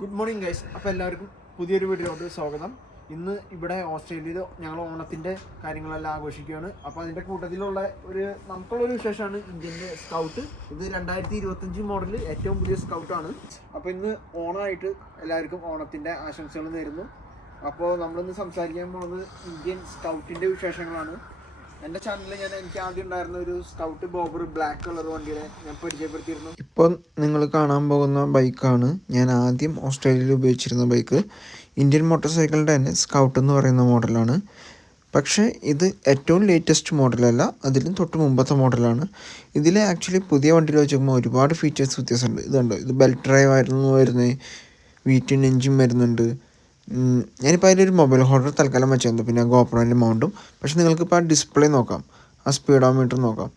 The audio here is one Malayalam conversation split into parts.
ഗുഡ് മോർണിംഗ് ഗൈസ് അപ്പോൾ എല്ലാവർക്കും പുതിയൊരു വീഡിയോയിലോട്ട് സ്വാഗതം. ഇന്ന് ഇവിടെ ഓസ്ട്രേലിയയിൽ ഞങ്ങൾ ഓണത്തിന്റെ കാര്യങ്ങളെല്ലാം ആഘോഷിക്കുകയാണ്. അപ്പോൾ അതിന്റെ കൂട്ടത്തിലുള്ള ഒരു നമുക്കുള്ളൊരു വിശേഷമാണ് ഇന്ത്യന്റെ സ്കൗട്ട് ഇത് രണ്ടായിരത്തി ഇരുപത്തഞ്ച് മോഡൽ ഏറ്റവും പുതിയ സ്കൗട്ടാണ് അപ്പോൾ ഇന്ന് ഓണമായിട്ട് എല്ലാവർക്കും ഓണത്തിന്റെ ആശംസകൾ നേരുന്നു. അപ്പോൾ നമ്മളിന്ന് സംസാരിക്കാൻ പോകുന്നത് ഇന്ത്യൻ സ്കൗട്ടിന്റെ വിശേഷങ്ങളാണ്. എന്റെ ചാനലിൽ ഞാൻ എനിക്ക് ആദ്യം ഉണ്ടായിരുന്ന ഒരു സ്കൗട്ട് ബോബർ ബ്ലാക്ക് കളർ വണ്ടിയെ ഞാൻ പരിചയപ്പെടുത്തിയിരുന്നു. ഇപ്പോൾ നിങ്ങൾ കാണാൻ പോകുന്ന ബൈക്കാണ് ഞാൻ ആദ്യം ഓസ്ട്രേലിയയിൽ ഉപയോഗിച്ചിരുന്ന ബൈക്ക് ഇന്ത്യൻ മോട്ടോർ സൈക്കിളിന്റെ തന്നെ സ്കൗട്ട് എന്ന് പറയുന്ന മോഡലാണ് പക്ഷേ ഇത് ഏറ്റവും ലേറ്റസ്റ്റ് മോഡലല്ല അതിലും തൊട്ട് മുമ്പത്തെ മോഡലാണ് ഇതിൽ ആക്ച്വലി പുതിയ വണ്ടിയിൽ വെച്ച് നോക്കുമ്പോൾ ഒരുപാട് ഫീച്ചേഴ്സ് വ്യത്യാസമുണ്ട്. ഇതുണ്ട് ഇത് ബെൽറ്റ് ഡ്രൈവ് ആയിരുന്നു വരുന്നത്. വീറ്റിൻ എഞ്ചിൻ വരുന്നുണ്ട്. ഞാനിപ്പോൾ അതിലൊരു മൊബൈൽ ഹോൾഡർ തൽക്കാലം വെച്ചിരുന്നു പിന്നെ ഗോപ്രോന്റെ മൗണ്ടും പക്ഷേ നിങ്ങൾക്കിപ്പോൾ ആ ഡിസ്പ്ലേ നോക്കാം. ആ സ്പീഡോമീറ്റർ നോക്കാം.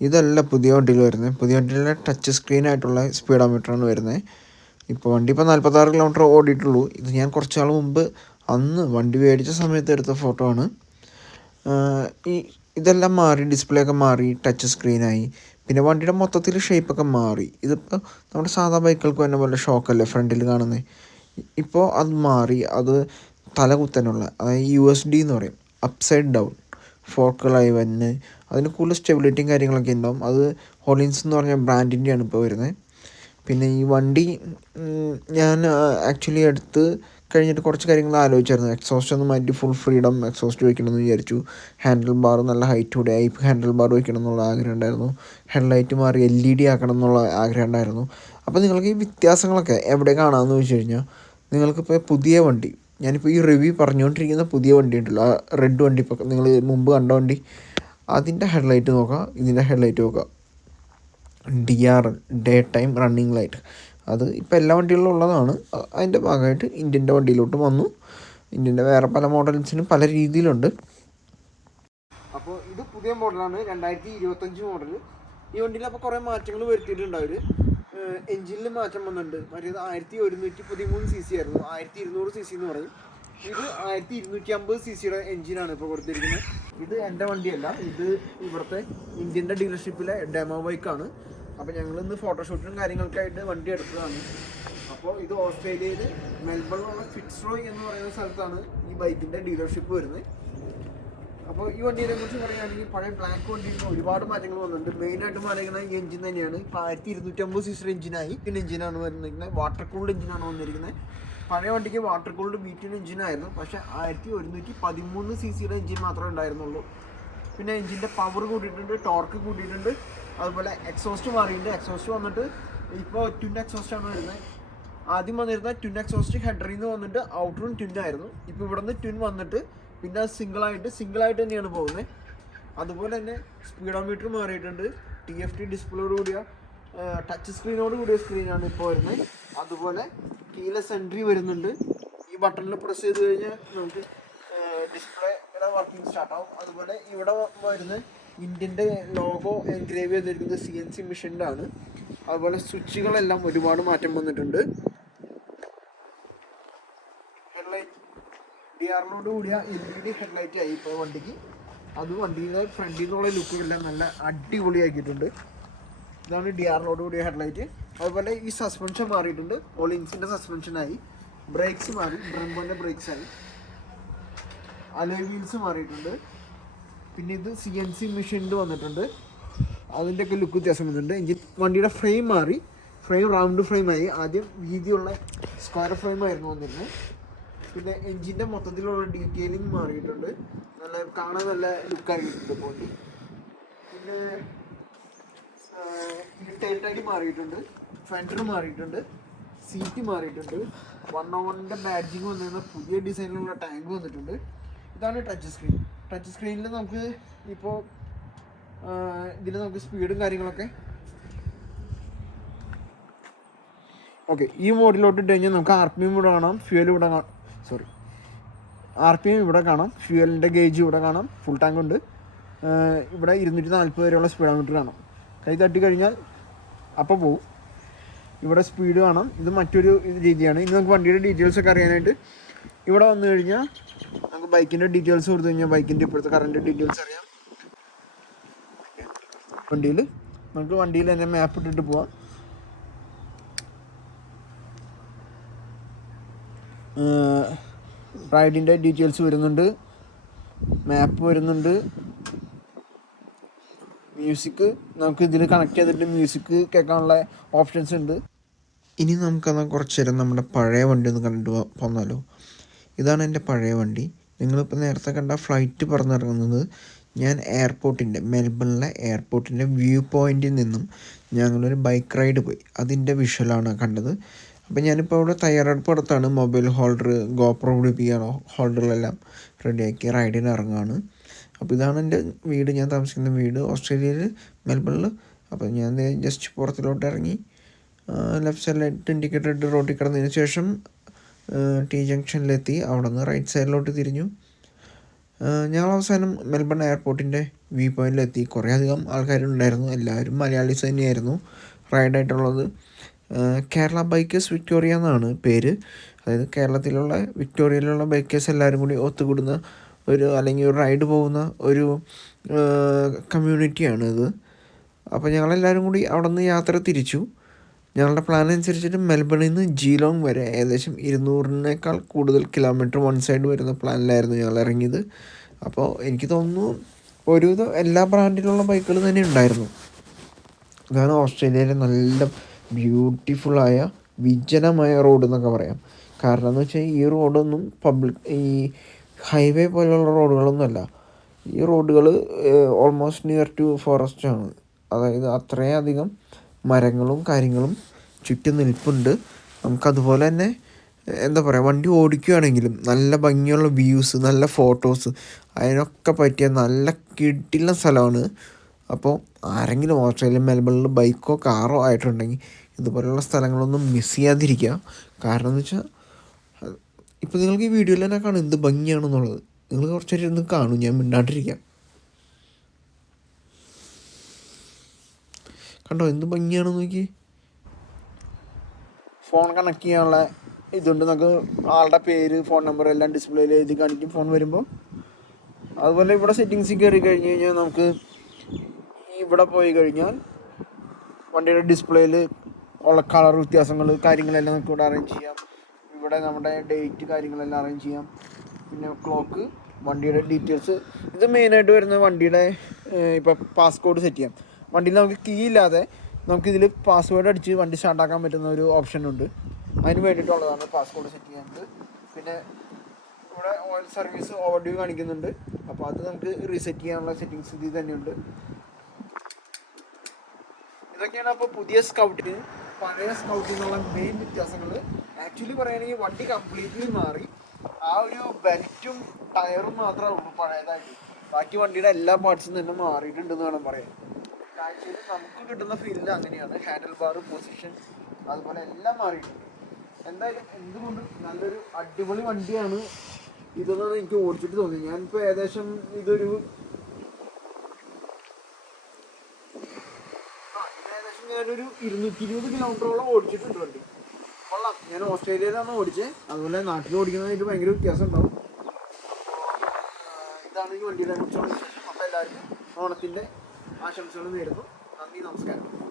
ഇതല്ല പുതിയ വണ്ടിയിൽ വരുന്നത് പുതിയ വണ്ടിയിലെ ടച്ച് സ്ക്രീൻ ആയിട്ടുള്ള സ്പീഡോമീറ്ററാണ് വരുന്നത് ഇപ്പോൾ വണ്ടി ഇപ്പോൾ നാൽപ്പത്താറ് കിലോമീറ്റർ ഓടിയിട്ടുള്ളൂ. ഇത് ഞാൻ കുറച്ച് നാൾ മുമ്പ് അന്ന് വണ്ടി മേടിച്ച സമയത്ത് എടുത്ത ഫോട്ടോ ആണ്. ഈ ഇതെല്ലാം മാറി ഡിസ്പ്ലേ ഒക്കെ മാറി ടച്ച് സ്ക്രീനായി പിന്നെ വണ്ടിയുടെ മൊത്തത്തിൽ ഷേപ്പൊക്കെ മാറി. ഇതിപ്പോൾ നമ്മുടെ സാധാ ബൈക്കുകൾക്ക് തന്നെ പോലെ ഷോക്കല്ലേ ഫ്രണ്ടിൽ കാണുന്നത് ഇപ്പോൾ അത് മാറി അത് തലകുത്തനുള്ള അതായത് യു എസ് ഡി എന്ന് പറയും അപ്സൈഡ് ഡൗൺ ഫോക്കുകളായി വന്ന് അതിന് കൂടുതൽ സ്റ്റെബിലിറ്റിയും കാര്യങ്ങളൊക്കെ ഉണ്ടാവും. അത് ഹോളിൻസ് എന്ന് പറഞ്ഞ ബ്രാൻഡിന്റെയാണ് ഇപ്പോൾ വരുന്നത്. പിന്നെ ഈ വണ്ടി ഞാൻ ആക്ച്വലി എടുത്ത് കഴിഞ്ഞിട്ട് കുറച്ച് കാര്യങ്ങൾ ആലോചിച്ചായിരുന്നു. എക്സോസ്റ്റ് ഒന്ന് മാറ്റി ഫുൾ ഫ്രീഡം എക്സോസ്റ്റ് വയ്ക്കണമെന്ന് വിചാരിച്ചു. ഹാൻഡിൽ ബാർ നല്ല ഹൈറ്റ് കൂടെ ഐപ്പ് ഹാൻഡിൽ ബാർ വയ്ക്കണം എന്നുള്ള ആഗ്രഹം ഉണ്ടായിരുന്നു. ഹെഡ്ലൈറ്റ് മാറി എൽ ഇ ഡി ആക്കണം എന്നുള്ള ആഗ്രഹം ഉണ്ടായിരുന്നു. അപ്പോൾ നിങ്ങൾക്ക് ഈ വ്യത്യാസങ്ങളൊക്കെ എവിടെ കാണാമെന്ന് ചോദിച്ചു കഴിഞ്ഞാൽ നിങ്ങൾക്കിപ്പോൾ പുതിയ വണ്ടി ഞാനിപ്പോൾ ഈ റിവ്യൂ പറഞ്ഞുകൊണ്ടിരിക്കുന്ന പുതിയ വണ്ടി ഉണ്ടല്ലോ ആ റെഡ് വണ്ടി ഇപ്പോൾ നിങ്ങൾ മുമ്പ് കണ്ട വണ്ടി അതിന്റെ ഹെഡ്ലൈറ്റ് നോക്കാം ഇതിന്റെ ഹെഡ്ലൈറ്റ് നോക്കാം. D R N day time running light അത് ഇപ്പോൾ എല്ലാ വണ്ടികളിലും ഉള്ളതാണ്. അതിന്റെ ഭാഗമായിട്ട് ഇന്ത്യന്റെ വണ്ടിയിലോട്ട് വന്നു. ഇന്ത്യന്റെ വേറെ പല മോഡൽസിനും പല രീതിയിലുണ്ട്. അപ്പോൾ ഇത് പുതിയ മോഡലാണ് രണ്ടായിരത്തി ഇരുപത്തഞ്ച് മോഡൽ ഈ വണ്ടിയിൽ അപ്പോൾ കുറേ മാറ്റങ്ങൾ വരുത്തിയിട്ടുണ്ട് അവർ എഞ്ചിനിൽ മാറ്റം വന്നിട്ടുണ്ട്. മറ്റേത് ആയിരത്തി ഒരുന്നൂറ്റി പതിമൂന്ന് സി സി ആയിരുന്നു. ആയിരത്തി ഇരുന്നൂറ് സി സി എന്ന് പറയും. ഇത് ആയിരത്തി ഇരുന്നൂറ്റി അമ്പത് സി സിയുടെ എഞ്ചിനാണ് ഇപ്പോൾ കൊടുത്തിരിക്കുന്നത്. ഇത് എന്റെ വണ്ടിയല്ല. ഇത് ഇവിടുത്തെ ഇന്ത്യന്റെ ഡീലർഷിപ്പിലെ ഡെമോ ബൈക്കാണ് അപ്പോൾ ഞങ്ങൾ ഇന്ന് ഫോട്ടോഷൂട്ടിനും കാര്യങ്ങൾക്കായിട്ട് വണ്ടി എടുത്തതാണ്. അപ്പോൾ ഇത് ഓസ്ട്രേലിയയിൽ മെൽബണിലുള്ള ഫിറ്റ്സ്റോയ് എന്ന് പറയുന്ന സ്ഥലത്താണ് ഈ ബൈക്കിന്റെ ഡീലർഷിപ്പ് വരുന്നത്. അപ്പോൾ ഈ വണ്ടിയെ കുറിച്ച് പറയുകയാണെങ്കിൽ പഴയ ബ്ലാക്ക് വണ്ടിയിൽ ഒരുപാട് മാറ്റങ്ങൾ വന്നിട്ടുണ്ട്. മെയിനായിട്ട് മാറിയിരിക്കുന്ന ഈ എഞ്ചിൻ തന്നെയാണ്. ഇപ്പോൾ ആയിരത്തി ഇരുന്നൂറ്റമ്പത് സീസർ എഞ്ചിനായി എഞ്ചിനാണ് വന്നിരിക്കുന്നത്. വാട്ടർ കൂൾഡ് എഞ്ചിനാണ് വന്നിരിക്കുന്നത്. പഴയ വണ്ടിക്ക് വാട്ടർ കൂൾഡ് ബീറ്റിൻ എഞ്ചിനായിരുന്നു പക്ഷേ ആയിരത്തി ഒരുന്നൂറ്റി പതിമൂന്ന് സി സിയുടെ എഞ്ചിൻ മാത്രമേ ഉണ്ടായിരുന്നുള്ളൂ. പിന്നെ എഞ്ചിന്റെ പവർ കൂട്ടിയിട്ടുണ്ട് ടോർക്ക് കൂട്ടിയിട്ടുണ്ട് അതുപോലെ എക്സോസ്റ്റ് മാറിയിട്ടുണ്ട്. എക്സോസ്റ്റ് വന്നിട്ട് ഇപ്പോൾ ട്വിൻ എക്സോസ്റ്റ് ആണ് വരുന്നത്. ആദ്യം വന്നിരുന്ന ട്വിൻ എക്സോസ്റ്റ് ഹെഡറിൽ നിന്ന് വന്നിട്ട് ഔട്ടറും ട്വിൻ ആയിരുന്നു. ഇപ്പോൾ ഇവിടെ നിന്ന് ട്വിൻ വന്നിട്ട് പിന്നെ സിംഗിൾ ആയിട്ട് തന്നെയാണ് പോകുന്നത് അതുപോലെ തന്നെ സ്പീഡോമീറ്റർ മാറിയിട്ടുണ്ട്. ടി എഫ് ടി ഡിസ്പ്ലേയോട് കൂടിയ ടച്ച് സ്ക്രീനോട് കൂടിയ സ്ക്രീനാണ് ഇപ്പോൾ വരുന്നത് അതുപോലെ കീലെസ് എൻട്രി വരുന്നുണ്ട്. ഈ ബട്ടണിൽ പ്രസ് ചെയ്ത് കഴിഞ്ഞാൽ നമുക്ക് ഡിസ്പ്ലേ വർക്കിംഗ് സ്റ്റാർട്ട് ആവും. അതുപോലെ ഇവിടെ വരുന്ന ഇന്ത്യന്റെ ലോഗോ എൻഗ്രേവ് ചെയ്തിരിക്കുന്നത് സി എൻ സി മെഷീന്റെ ആണ് അതുപോലെ സ്വിച്ചുകളെല്ലാം ഒരുപാട് മാറ്റം വന്നിട്ടുണ്ട്. ഹെഡ്ലൈറ്റ് ഡി ആറിനോട് കൂടിയ എൽ ഇ ഡി ഹെഡ്ലൈറ്റ് ആയി ഇപ്പോൾ വണ്ടിക്ക്. അത് വണ്ടിയുടെ ഫ്രണ്ടിൽ നിന്നുള്ള ലുക്കുമെല്ലാം നല്ല അടിപൊളിയാക്കിയിട്ടുണ്ട്. ഇതാണ് ഡി ആറിനോട് കൂടിയ ഹെഡ്ലൈറ്റ് അതുപോലെ ഈ സസ്പെൻഷൻ മാറിയിട്ടുണ്ട്. ഓളിങ്സിന്റെ സസ്പെൻഷനായി ബ്രേക്സ് മാറി. ബ്രംബോന്റെ ബ്രേക്സ് ആയി. അലോയ് വീൽസ് മാറിയിട്ടുണ്ട്. പിന്നെ ഇത് സി എൻ സി മെഷീനിൽ വന്നിട്ടുണ്ട്. അതിന്റെയൊക്കെ ലുക്ക് വ്യത്യാസം വന്നിട്ടുണ്ട് എഞ്ചിൻ വണ്ടിയുടെ ഫ്രെയിം മാറി. ഫ്രെയിം റൗണ്ട് ഫ്രെയിമായി ആദ്യം വീതിയുള്ള സ്ക്വയർ ഫ്രെയിം ആയിരുന്നു വന്നിരുന്നത്. പിന്നെ എഞ്ചിന്റെ മൊത്തത്തിലുള്ള ഡീറ്റെയിലിംഗ് മാറിയിട്ടുണ്ട്. നല്ല കാണാൻ നല്ല ലുക്കായിട്ടുണ്ട് വണ്ടി പിന്നെ. ടേറ്റാക്കി മാറിയിട്ടുണ്ട്. ഫെൻഡർ മാറിയിട്ടുണ്ട്. സീറ്റ് മാറിയിട്ടുണ്ട്. വൺ ഓവറിന്റെ ബാഡ്ജിങ് വന്നിരുന്ന പുതിയ ഡിസൈനിലുള്ള ടാങ്ക് വന്നിട്ടുണ്ട്. ഇതാണ് ടച്ച് സ്ക്രീൻ ടച്ച് സ്ക്രീനിൽ നമുക്ക് ഇപ്പോൾ ഇതിൽ നമുക്ക് സ്പീഡും കാര്യങ്ങളൊക്കെ. ഓക്കെ ഈ മോഡിലോട്ട് ഇട്ട് കഴിഞ്ഞാൽ നമുക്ക് ആർ പി എം ഇവിടെ കാണാം. ഫ്യൂൽ ഇവിടെ സോറി. ആർ പി എം ഇവിടെ കാണാം. ഫ്യൂവലിന്റെ ഗേജ് ഇവിടെ കാണാം. ഫുൾ ടാങ്ക് ഉണ്ട്. ഇവിടെ ഇരുന്നൂറ്റി നാൽപ്പത് വരെയുള്ള സ്പീഡോമീറ്റർ കാണാം. കൈ തട്ടി കഴിഞ്ഞാൽ അപ്പോൾ പോവും. ഇവിടെ സ്പീഡ് കാണാം. ഇത് മറ്റൊരു രീതിയാണ്. ഇനി നമുക്ക് വണ്ടിയുടെ ഡീറ്റെയിൽസ് ഒക്കെ അറിയാനായിട്ട് ഇവിടെ വന്നു കഴിഞ്ഞാൽ നമുക്ക് ബൈക്കിന്റെ ഡീറ്റെയിൽസ് കൊടുത്തു കഴിഞ്ഞാൽ ബൈക്കിന്റെ ഇപ്പോഴത്തെ കറണ്ട് ഡീറ്റെയിൽസ് അറിയാം. വണ്ടിയിൽ നമുക്ക് വണ്ടിയിൽ തന്നെ മാപ്പ് ഇട്ടിട്ട് പോവാം. റൈഡിന്റെ ഡീറ്റെയിൽസ് വരുന്നുണ്ട്. മാപ്പ് വരുന്നുണ്ട്. മ്യൂസിക് നമുക്ക് ഇതിൽ കണക്ട് ചെയ്തിട്ട് മ്യൂസിക് കേൾക്കാനുള്ള ഓപ്ഷൻസ് ഉണ്ട്. ഇനി നമുക്കെന്നാൽ കുറച്ച് നേരം നമ്മുടെ പഴയ വണ്ടി ഒന്ന് കണ്ടു പോന്നാലോ. ഇതാണ് എന്റെ പഴയ വണ്ടി. നിങ്ങളിപ്പോൾ നേരത്തെ കണ്ട ഫ്ലൈറ്റ് പറഞ്ഞിറങ്ങുന്നത് ഞാൻ എയർപോർട്ടിന്റെ മെൽബണിലെ എയർപോർട്ടിന്റെ വ്യൂ പോയിന്റിൽ നിന്നും ഞങ്ങളൊരു ബൈക്ക് റൈഡ് പോയി. അതിന്റെ വിഷ്വലാണ് കണ്ടത്. അപ്പോൾ ഞാനിപ്പോൾ അവിടെ തയ്യാറെടുപ്പ് നടത്താണ് മൊബൈൽ ഹോൾഡർ ഗോപ്രോ പിടിപ്പിക്കുകയാണോ ഹോൾഡറിലെല്ലാം റെഡിയാക്കി റൈഡിന് ഇറങ്ങുകയാണ് അപ്പോൾ ഇതാണ് എന്റെ വീട്. ഞാൻ താമസിക്കുന്ന വീട് ഓസ്ട്രേലിയയിൽ മെൽബണിൽ. അപ്പോൾ ഞാൻ ജസ്റ്റ് പുറത്തിലോട്ട് ഇറങ്ങി ലെഫ്റ്റ് സൈഡിലായിട്ട് ഇൻഡിക്കേറ്റർ ഇട്ട് റോട്ടിൽ കിടന്നതിന് ശേഷം ടി ജംഗ്ഷനിലെത്തി. അവിടെ നിന്ന് റൈറ്റ് സൈഡിലോട്ട് തിരിഞ്ഞു. ഞങ്ങൾ അവസാനം മെൽബൺ എയർപോർട്ടിന്റെ വ്യൂ പോയിന്റിലെത്തി. കുറേ അധികം ആൾക്കാരുണ്ടായിരുന്നു. എല്ലാവരും മലയാളീസ് തന്നെയായിരുന്നു റൈഡായിട്ടുള്ളത്. കേരള ബൈക്കേഴ്സ് വിക്ടോറിയ എന്നാണ് പേര്. അതായത് കേരളത്തിലുള്ള വിക്ടോറിയയിലുള്ള ബൈക്കേഴ്സ് എല്ലാവരും കൂടി ഒത്തുകൂടുന്ന ഒരു അല്ലെങ്കിൽ ഒരു റൈഡ് പോകുന്ന ഒരു കമ്മ്യൂണിറ്റിയാണ് ഇത്. അപ്പോൾ ഞങ്ങളെല്ലാവരും കൂടി അവിടെ നിന്ന് യാത്ര തിരിച്ചു. ഞങ്ങളുടെ പ്ലാൻ അനുസരിച്ചിട്ട് മെൽബണിൽ നിന്ന് ജീലോങ് വരെ ഏകദേശം ഇരുന്നൂറിനേക്കാൾ കൂടുതൽ കിലോമീറ്റർ വൺ സൈഡ് വരുന്ന പ്ലാനിലായിരുന്നു ഞങ്ങൾ ഇറങ്ങിയത്. അപ്പോൾ എനിക്ക് തോന്നുന്നു ഒരുവിധം എല്ലാ ബ്രാൻഡിലുള്ള ബൈക്കുകൾ തന്നെ ഉണ്ടായിരുന്നു. ഇതാണ് ഓസ്ട്രേലിയയിലെ നല്ല ബ്യൂട്ടിഫുള്ളായ വിജനമായ റോഡ് എന്നൊക്കെ പറയാം. കാരണം എന്ന് വെച്ചാൽ ഈ റോഡൊന്നും പബ്ലിക് ഈ ഹൈവേ പോലെയുള്ള റോഡുകളൊന്നുമല്ല. ഈ റോഡുകൾ ഓൾമോസ്റ്റ് നിയർ ടു ഫോറസ്റ്റ് ആണ്. അതായത് അത്രയധികം മരങ്ങളും കാര്യങ്ങളും ചുറ്റും നിൽപ്പുണ്ട്. നമുക്കതുപോലെ തന്നെ എന്താ പറയുക വണ്ടി ഓടിക്കുകയാണെങ്കിലും നല്ല ഭംഗിയുള്ള വ്യൂസ് നല്ല ഫോട്ടോസ് അതിനൊക്കെ പറ്റിയ നല്ല കിട്ടില്ല സ്ഥലമാണ്. അപ്പോൾ ആരെങ്കിലും ഓസ്ട്രേലിയ മെൽബണിൽ ബൈക്കോ കാറോ ആയിട്ടുണ്ടെങ്കിൽ ഇതുപോലുള്ള സ്ഥലങ്ങളൊന്നും മിസ് ചെയ്യാതിരിക്കുക. കാരണം എന്ന് വെച്ചാൽ ഇപ്പോൾ നിങ്ങൾക്ക് ഈ വീഡിയോയിൽ തന്നെ കാണും എന്ത് ഭംഗിയാണെന്നുള്ളത്. നിങ്ങൾ കുറച്ച് നേരം ഇരുന്ന് കാണും ഞാൻ മിണ്ടാണ്ടിരിക്കാം. കണ്ടോ എന്ത് ഭംഗിയാണെന്ന് നോക്കി. ഫോൺ കണക്ട് ചെയ്യാനുള്ള ഇതുണ്ട്. നമുക്ക് ആളുടെ പേര് ഫോൺ നമ്പർ എല്ലാം ഡിസ്പ്ലേയിൽ എഴുതി കാണിക്കും. ഫോൺ വരുമ്പോൾ അതുപോലെ ഇവിടെ സെറ്റിങ്സിൽ കയറി കഴിഞ്ഞ് കഴിഞ്ഞാൽ നമുക്ക് ഇവിടെ പോയി കഴിഞ്ഞാൽ വണ്ടിയുടെ ഡിസ്പ്ലേയിൽ ഉള്ള കളർ വ്യത്യാസങ്ങൾ കാര്യങ്ങളെല്ലാം നമുക്ക് ഇവിടെ അറേഞ്ച് ചെയ്യാം. ഇവിടെ നമ്മുടെ ഡേറ്റ് കാര്യങ്ങളെല്ലാം അറേഞ്ച് ചെയ്യാം. പിന്നെ ക്ലോക്ക് വണ്ടിയുടെ ഡീറ്റെയിൽസ് ഇത് മെയിനായിട്ട് വരുന്നത് വണ്ടിയുടെ ഇപ്പോൾ പാസ്കോഡ് സെറ്റ് ചെയ്യാം. വണ്ടിയിൽ നമുക്ക് കീ ഇല്ലാതെ നമുക്കിതിൽ പാസ്വേഡ് അടിച്ച് വണ്ടി സ്റ്റാർട്ടാക്കാൻ പറ്റുന്ന ഒരു ഓപ്ഷൻ ഉണ്ട്. അതിന് വേണ്ടിയിട്ടുള്ളതാണ് പാസ്കോഡ് സെറ്റ് ചെയ്യുന്നത്. പിന്നെ ഇവിടെ ഓയിൽ സർവീസ് ഓവർ ഡ്യൂ കാണിക്കുന്നുണ്ട്. അപ്പോൾ അത് നമുക്ക് റീസെറ്റ് ചെയ്യാനുള്ള സെറ്റിങ്സ് ഇതിൽ തന്നെയുണ്ട്. ഇതൊക്കെയാണ് അപ്പോൾ പുതിയ സ്കൗട്ടിന് പഴയ സ്കൗട്ടിനുള്ള മെയിൻ വ്യത്യാസങ്ങൾ ആക്ച്വലി പറയുകയാണെങ്കിൽ വണ്ടി കംപ്ലീറ്റ്ലി മാറി. ആ ഒരു ബെൽറ്റും ടയറും മാത്രമേ ഉള്ളൂ പഴയതായിട്ട്. ബാക്കി വണ്ടിയുടെ എല്ലാ പാർട്സും തന്നെ മാറിയിട്ടുണ്ടെന്ന് വേണം പറയാൻ. ആക്ച്വലി നമുക്ക് കിട്ടുന്ന ഫീലിൽ അങ്ങനെയാണ്. ഹാൻഡിൽ ബാർ പൊസിഷൻ അതുപോലെ എല്ലാം മാറിയിട്ടുണ്ട്. എന്തായാലും എന്തുകൊണ്ടും നല്ലൊരു അടിപൊളി വണ്ടിയാണ് ഇതെന്നാണ് എനിക്ക് ഓടിച്ചിട്ട് തോന്നിയത്. ഞാനിപ്പോൾ ഏകദേശം ഇതൊരു ആ, ഇത് ഏകദേശം ഞാനൊരു ഇരുന്നൂറ്റി ഇരുപത് കിലോമീറ്ററോളം ഓടിച്ചിട്ടുണ്ട് വണ്ടി. കൊള്ളാം. ഞാൻ ഓസ്ട്രേലിയയിലാണ് ഓടിച്ചത്. അതുപോലെ നാട്ടിൽ ഓടിക്കുന്നതായിട്ട് ഭയങ്കര വ്യത്യാസം ഉണ്ടാവും ഇതാണ് ഈ വണ്ടിയുടെ കുറിച്ചുള്ള വിശേഷം. അപ്പോൾ എല്ലാവർക്കും ഓണത്തിന്റെ ആശംസകൾ നേരുന്നു. നന്ദി നമസ്കാരം.